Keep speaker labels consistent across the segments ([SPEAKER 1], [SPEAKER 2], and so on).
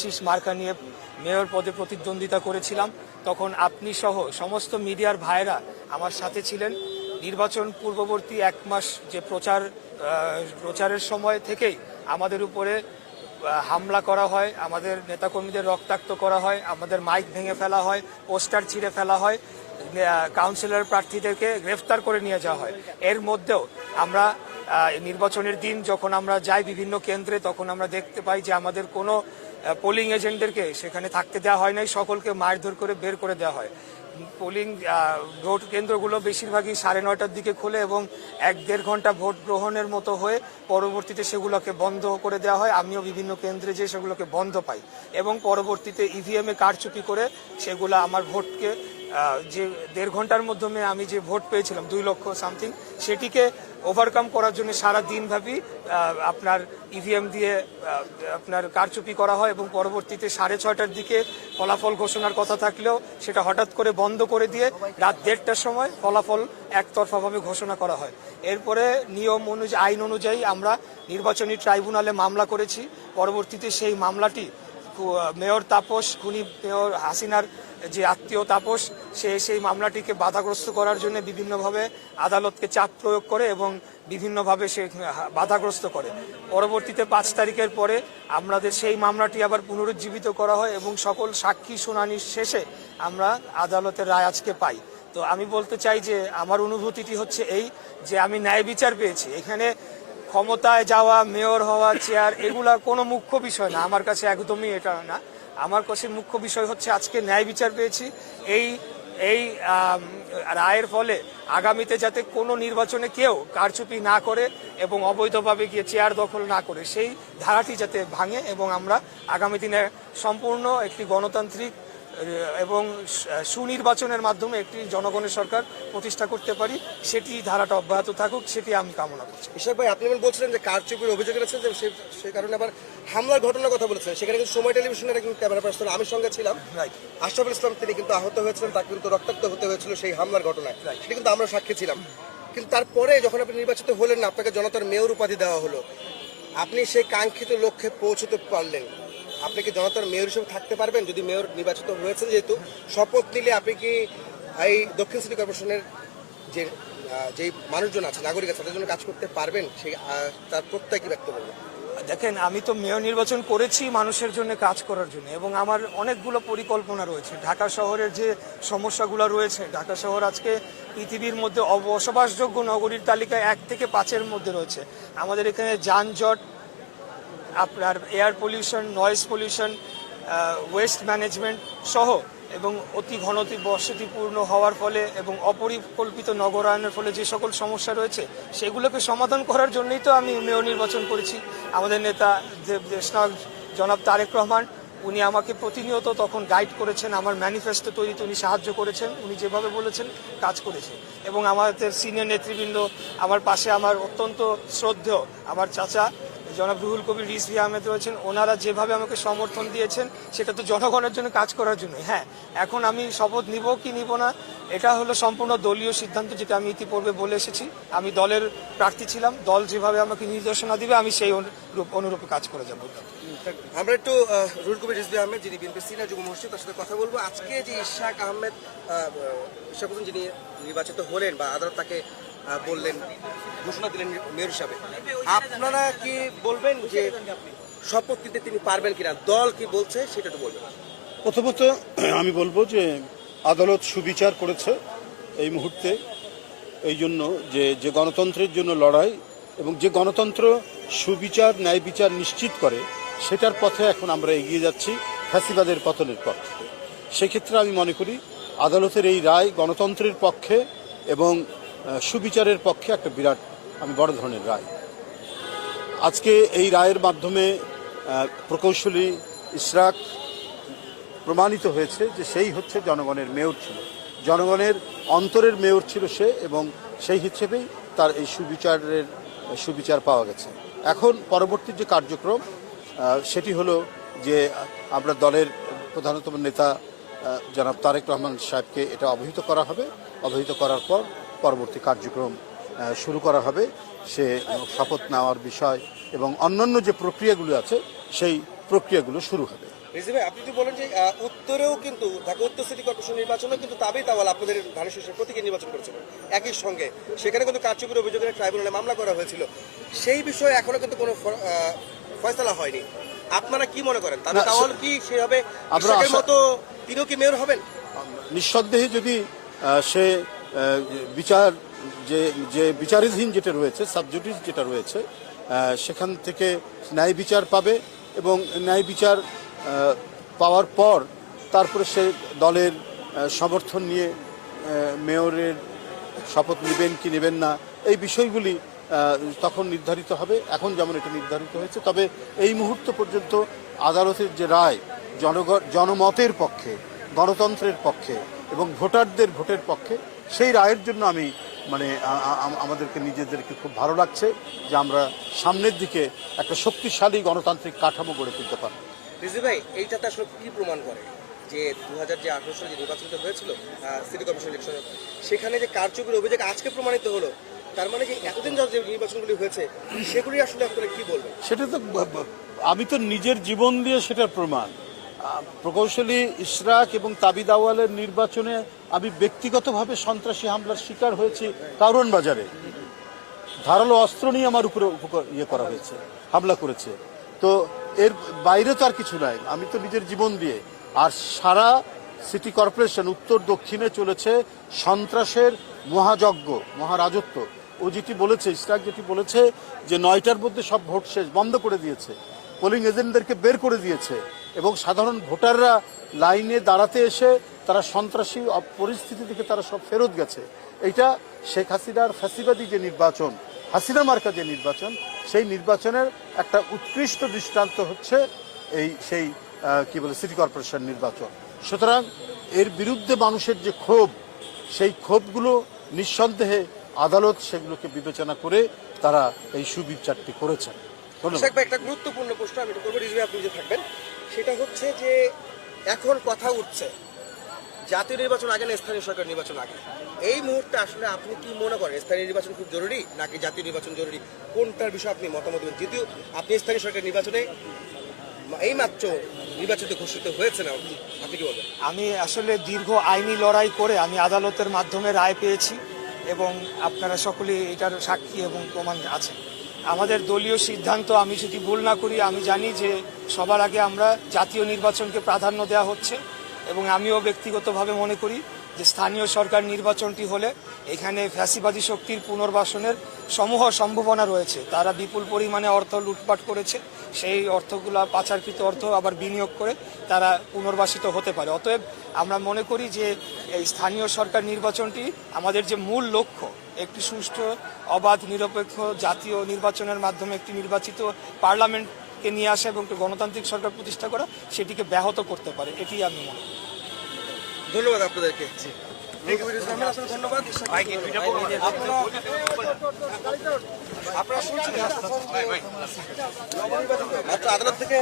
[SPEAKER 1] শীষ মার্কা নিয়ে মেয়র পদে প্রতিদ্বন্দ্বিতা করেছিলাম। তখন আপনি সহ সমস্ত মিডিয়ার ভাইরা আমার সাথে ছিলেন। নির্বাচন পূর্ববর্তী এক মাস যে প্রচার প্রচারের সময় থেকেই আমাদের উপরে হামলা করা হয়, আমাদের নেতাকর্মীদের রক্তাক্ত করা হয়, আমাদের মাইক ভেঙে ফেলা হয়, পোস্টার ছিঁড়ে ফেলা হয় কাউন্সিলর প্রার্থীদেরকে গ্রেফতার করে নিয়ে যাওয়া হয়। এর মধ্যেও আমরা নির্বাচনের দিন যখন আমরা যাই বিভিন্ন কেন্দ্রে, তখন আমরা দেখতে পাই যে আমাদের কোনো পোলিং এজেন্টদেরকে সেখানে থাকতে দেওয়া হয় নাই, সকলকে মারধর করে বের করে দেওয়া হয়। পোলিং ভোট কেন্দ্রগুলো বেশিরভাগই সাড়ে নয়টার দিকে খোলে এবং এক দেড় ঘণ্টা ভোট গ্রহণের মতো হয়ে পরবর্তীতে সেগুলোকে বন্ধ করে দেওয়া হয়। আমিও বিভিন্ন কেন্দ্রে যে সেগুলোকে বন্ধ পাই এবং পরবর্তীতে ইভিএমে এ কারচুপি করে সেগুলো আমার ভোটকে যে দেড় ঘণ্টার মাধ্যমে আমি যে ভোট পেয়েছিলাম, দুই লক্ষ সামথিং সেটিকে ওভারকাম করার জন্য সারা দিনব্যাপী আপনার ইভিএম দিয়ে আপনার কারচুপি করা হয় এবং পরবর্তীতে সাড়ে ছয়টার দিকে ফলাফল ঘোষণার কথা থাকলেও সেটা হঠাৎ করে বন্ধ করে দিয়ে রাত দেড়টার সময় ফলাফল একতরফাভাবে ঘোষণা করা হয়। এরপরে নিয়ম অনুযায়ী, আইন অনুযায়ী আমরা নির্বাচনী ট্রাইব্যুনালে মামলা করেছি। পরবর্তীতে সেই মামলাটি মেয়র তাপস, খুনি মেয়র হাসিনার যে আত্মীয় তাপস, সে সেই মামলাটিকে বাধাগ্রস্ত করার জন্য বিভিন্নভাবে আদালতকে চাপ প্রয়োগ করে এবং বিভিন্নভাবে সে বাধাগ্রস্ত করে। পরবর্তীতে পাঁচ তারিখের পরে আমাদের সেই মামলাটি আবার পুনরুজ্জীবিত করা হয় এবং সকল সাক্ষী শুনানির শেষে আমরা আদালতের রায় আজকে পাই। তো আমি বলতে চাই যে আমার অনুভূতিটি হচ্ছে এই যে আমি ন্যায় বিচার পেয়েছি। এখানে ক্ষমতায় যাওয়া, মেয়র হওয়া, চেয়ার, এগুলা কোনো মুখ্য বিষয় না। আমার কাছে একদমই এটা না। আমার কাছে মুখ্য বিষয় হচ্ছে আজকে ন্যায় বিচার পেয়েছি। এই এই রায়ের ফলে আগামীতে যাতে কোনো নির্বাচনে কেউ কারচুপি না করে এবং অবৈধভাবে গিয়ে চেয়ার দখল না করে, সেই ধারাটি যাতে ভাঙে এবং আমরা আগামী দিনে সম্পূর্ণ একটি গণতান্ত্রিক এবং সুনির্বাচনের মাধ্যমে একটি জনগণের সরকার প্রতিষ্ঠা করতে পারি সেটি ধারাটা অব্যাহত থাকুক সেটি আমি কামনা করছি।
[SPEAKER 2] ইশাক ভাই আপনি বলছিলেন যে কারচুপির অভিযোগ এনেছেন যে সে- কারণে আবার হামলার ঘটনার কথা বলেছেন সেখানে কিন্তু সময় টেলিভিশনের কিন্তু ক্যামেরা পার্সন আমি সঙ্গে ছিলাম. আশরাফুল ইসলাম তিনি কিন্তু আহত হয়েছিলেন তাকে কিন্তু রক্তাক্ত হতে হয়েছিল সেই হামলার ঘটনায়. সেটা কিন্তু আমরা সাক্ষী ছিলাম। কিন্তু তারপরে যখন আপনি নির্বাচিত হলেন না আপনাকে জনতার মেয়র উপাধি দেওয়া হলো আপনি সেই কাঙ্ক্ষিত লক্ষ্যে পৌঁছতে পারলেন। আপনি কি জনতার মেয়র হিসেবে থাকতে পারবেন? যদি মেয়র নির্বাচিত হয়েছেন যেহেতু, শপথ নিলে আপনি কি এই দক্ষিণ সিটি কর্পোরেশনের যে যে মানুষজন আছে, নাগরিক আছে, তাদের জন্য কাজ করতে পারবেন? সেই তার প্রত্যয় কি ব্যক্ত করবেন?
[SPEAKER 1] দেখেন, আমি তো মেয়র নির্বাচন করেছি মানুষের জন্য কাজ করার জন্য, এবং আমার অনেকগুলো পরিকল্পনা রয়েছে। ঢাকা শহরের যে সমস্যাগুলো রয়েছে, ঢাকা শহর আজকে পৃথিবীর মধ্যে বসবাসযোগ্য নগরীর তালিকায় এক থেকে পাঁচের মধ্যে রয়েছে। আমাদের এখানে যানজট আপনার air pollution noise pollution waste management সহ এবং অতি ঘনতি বসতিপূর্ণ হওয়ার ফলে এবং অপরিকল্পিত নগরায়নের ফলে যে সকল সমস্যা রয়েছে, সেগুলোকে সমাধান করার জন্যই তো আমি মেয়র নির্বাচন করেছি। আমাদের নেতা দেশনায়ক জনাব তারেক রহমান, উনি আমাকে প্রতিনিয়ত তখন গাইড করেছেন, আমার ম্যানিফেস্টো তৈরিতে উনি সাহায্য করেছেন, উনি যেভাবে বলেছেন কাজ করেছে এবং আমাদের সিনিয়র নেতৃবৃন্দ, আমার পাশে আমার অত্যন্ত শ্রদ্ধেয়, আমার চাচা জনাব রুহুল কবির রিজভি আহমেদ রয়েছেন ওনারা যেভাবে আমাকে সমর্থন দিয়েছেন সেটা তো জনগণের জন্য কাজ করার জন্য হ্যাঁ এখন আমি শপথ নিব কি নিব না এটা হলো সম্পূর্ণ দলীয় সিদ্ধান্ত যেটা আমি ইতিপূর্বে বলে এসেছি। আমি দলের প্রার্থী ছিলাম দল যেভাবে আমাকে নির্দেশনা দিবে আমি সেই অনুরূপ কাজ করে যাব।
[SPEAKER 2] আমরা একটু রুহুল কবির রিজভি আহমেদ যিনি বিএনপি সিনিয়র যুগ্ম মহাসচিব তার সাথে কথা বলব। আজকে যে ইশাক আহমেদ আহ, ইশাক যিনি নির্বাচিত হলেন বা আদালত তাকে বললেন, ঘোষণা দিলেন মেয়র হিসাবে। আপনারা কি বলবেন যে শপথ নিতে তিনি পারবেন কিনা? দল কি বলছে সেটা একটু বলবেন।
[SPEAKER 3] প্রথমত আমি বলব যে আদালত সুবিচার করেছে এই মুহূর্তে, এই জন্য যে যে গণতন্ত্রের জন্য লড়াই এবং যে গণতন্ত্র সুবিচার, ন্যায় বিচার নিশ্চিত করে, সেটার পথে এখন আমরা এগিয়ে যাচ্ছি ফ্যাসিবাদের পতনের পথ সেক্ষেত্রে আমি মনে করি আদালতের এই রায় গণতন্ত্রের পক্ষে এবং সুবিচারের পক্ষে একটা বিরাট, আমি বড় ধরনের রায়। আজকে এই রায়ের মাধ্যমে প্রকৌশলী ইশরাক প্রমাণিত হয়েছে যে সেই হচ্ছে জনগণের মেয়র ছিল। জনগণের অন্তরের মেয়র ছিল সে এবং সেই হিসেবেই তার এই সুবিচারের, সুবিচার পাওয়া গেছে। এখন পরবর্তী যে কার্যক্রম সেটি হলো যে আমরা দলের প্রধানতম নেতা জনাব তারেক রহমান সাহেবকে এটা অবহিত করা হবে। অবহিত করার পর পরবর্তী কার্যক্রম শুরু করা হবে। সে শপথ নেওয়ার বিষয় এবং অন্যান্য যে প্রক্রিয়াগুলো আছে সেই প্রক্রিয়াগুলো শুরু হবে।
[SPEAKER 2] আপনি যদি বলেন যে উত্তরেও কিন্তু ঢাকা উত্তর সিটি কর্পোরেশন নির্বাচনে কিন্তু তাবেই তাওয়াল আপনাদের ধানের শীর্ষের প্রতীকে নির্বাচন করেছিল। একই সঙ্গে সেখানে কিন্তু কার্যকরী অভিযোগের ট্রাইব্যুনালে মামলা করা হয়েছিল। সেই বিষয়ে এখনও কিন্তু কোনো ফয়সালা হয়নি। আপনারা কি মনে করেন? তাবে তাওয়াল কি সেভাবে মতো তিনিও কি মেয়র হবেন?
[SPEAKER 3] নিঃসন্দেহে যদি সে বিচার যে যে বিচারাধীন যেটা রয়েছে সাবজুডিস যেটা রয়েছে সেখান থেকে ন্যায় বিচার পাবে এবং ন্যায় বিচার পাওয়ার পর তারপরে সে দলের সমর্থন নিয়ে মেয়রের শপথ নেবেন কি নেবেন না, এই বিষয়গুলি তখন নির্ধারিত হবে। এখন যেমন এটা নির্ধারিত হয়েছে, তবে এই মুহূর্ত পর্যন্ত আদালতের যে রায় জনগণ জনমতের পক্ষে, গণতন্ত্রের পক্ষে এবং ভোটারদের ভোটের পক্ষে সেই রায়ের জন্য আমি মানে আমাদেরকে নিজেদেরকে খুব ভালো লাগছে যে আমরা সামনের দিকে একটা শক্তিশালী গণতান্ত্রিক কাঠামো গড়ে তুলতে পারব।
[SPEAKER 2] রিজি ভাই এইটাতে আসলে কি প্রমাণ করে? যে দু হাজার যে আঠারো সালে যে নির্বাচনটা হয়েছিল সিটি কর্পোরেশন ইলেকশনে সেখানে যে কারচুপির অভিযোগ আজকে প্রমাণিত হলো তার মানে যে এতদিন যাবত যে নির্বাচনগুলি হয়েছে সেগুলি আসলে আপনারা কি বলবেন?
[SPEAKER 3] সেটা তো আমি তো নিজের জীবন দিয়ে সেটার প্রমাণ। প্রকৌশলী ইশরাক এবং তাবিদ আওয়ালের নির্বাচনে আমি ব্যক্তিগতভাবে সন্ত্রাসী হামলার শিকার হয়েছি কারণ বাজারে। ধারালো অস্ত্র নিয়ে আমার উপরে ইয়ে করা হয়েছে, হামলা করেছে। তো এর বাইরে তো আর কিছু নাই, আমি তো নিজের জীবন দিয়ে। আর সারা সিটি কর্পোরেশন উত্তর দক্ষিণে চলেছে সন্ত্রাসের মহাযজ্ঞ, মহারাজত্ব। ও যেটি বলেছে ইসরাক যেটি বলেছে যে নয়টার মধ্যে সব ভোট শেষ, বন্ধ করে দিয়েছে। পোলিং এজেন্টদেরকে বের করে দিয়েছে এবং সাধারণ ভোটাররা লাইনে দাঁড়াতে এসে তারা সন্ত্রাসী পরিস্থিতি থেকে তারা সব ফেরত গেছে। এইটা শেখ হাসিনার ফ্যাসিবাদী যে নির্বাচন, হাসিনা মার্কা যে নির্বাচন, সেই নির্বাচনের একটা উৎকৃষ্ট দৃষ্টান্ত হচ্ছে এই সেই কি বলে সিটি কর্পোরেশন নির্বাচন। সুতরাং এর বিরুদ্ধে মানুষের যে ক্ষোভ, সেই ক্ষোভগুলো নিঃসন্দেহে আদালত সেগুলোকে বিবেচনা করে তারা এই সুবিচারটি করেছেন। ধন্যবাদ।
[SPEAKER 2] একটা গুরুত্বপূর্ণ প্রশ্ন আমি করব রিজভি আপনি যে থাকবেন। সেটা হচ্ছে যে এখন কথা উঠছে জাতীয় নির্বাচন আগে না স্থানীয় সরকার নির্বাচন আগে? এই মুহূর্তে আসলে আপনি কি মনে করেন স্থানীয় নির্বাচন খুব জরুরি নাকি জাতীয় নির্বাচন জরুরি? কোনটার বিষয়ে আপনি মতামত দেবেন? যদিও আপনি স্থানীয় সরকার নির্বাচনে এই মাত্র নির্বাচিত ঘোষিত হয়েছে না আপনি কি বলবেন
[SPEAKER 1] আমি আসলে দীর্ঘ আইনি লড়াই করে আমি আদালতের মাধ্যমে রায় পেয়েছি এবং আপনারা সকলে এটার সাক্ষী এবং প্রমাণ আছেন। আমাদের দলীয় সিদ্ধান্ত, আমি যদি ভুল না করি, আমি জানি যে সবার আগে আমরা জাতীয় নির্বাচনকে প্রাধান্য দেওয়া হচ্ছে এবং আমিও ব্যক্তিগতভাবে মনে করি যে স্থানীয় সরকার নির্বাচনটি হলে এখানে ফ্যাসিবাদী শক্তির পুনর্বাসনের সমূহ সম্ভাবনা রয়েছে। তারা বিপুল পরিমাণে অর্থ লুটপাট করেছে। সেই অর্থগুলো, পাচারকৃত অর্থ আবার বিনিয়োগ করে তারা পুনর্বাসিত হতে পারে। অতএব আমরা মনে করি যে এই স্থানীয় সরকার নির্বাচনটি আমাদের যে মূল লক্ষ্য, একটি সুষ্ঠু, অবাধ, নিরপেক্ষ জাতীয় নির্বাচনের মাধ্যমে একটি নির্বাচিত পার্লামেন্টকে নিয়ে আসা এবং একটি গণতান্ত্রিক সরকার প্রতিষ্ঠা করা, সেটিকে ব্যাহত করতে পারে। এটি আমি মনে করি।
[SPEAKER 2] ধন্যবাদ আপনাদেরকে। ধন্যবাদ। আপনারা- আপনারা শুনছেন মাত্র আদালত থেকে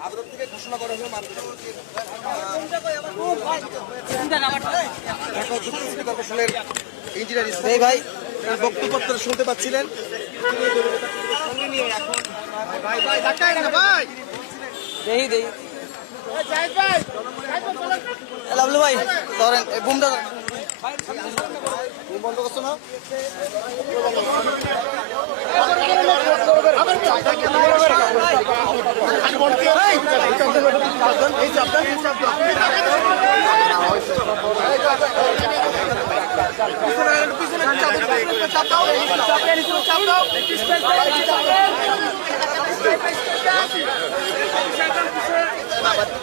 [SPEAKER 2] আদালত থেকে ঘোষণা করা হলো মাত্র ঢাকা উত্তর কর্পোরেশনের ইঞ্জিনিয়ার ইসমাইল ভাই এই বক্তব্য শুনতে পাচ্ছিলেন? সঙ্গে নিয়ে এখন ভাই ভাই ধাক্কায় না ভাই।
[SPEAKER 4] দেহি দেহি। লাভলু ভাই ধরেন বুমটা
[SPEAKER 2] বন্ধ করছ না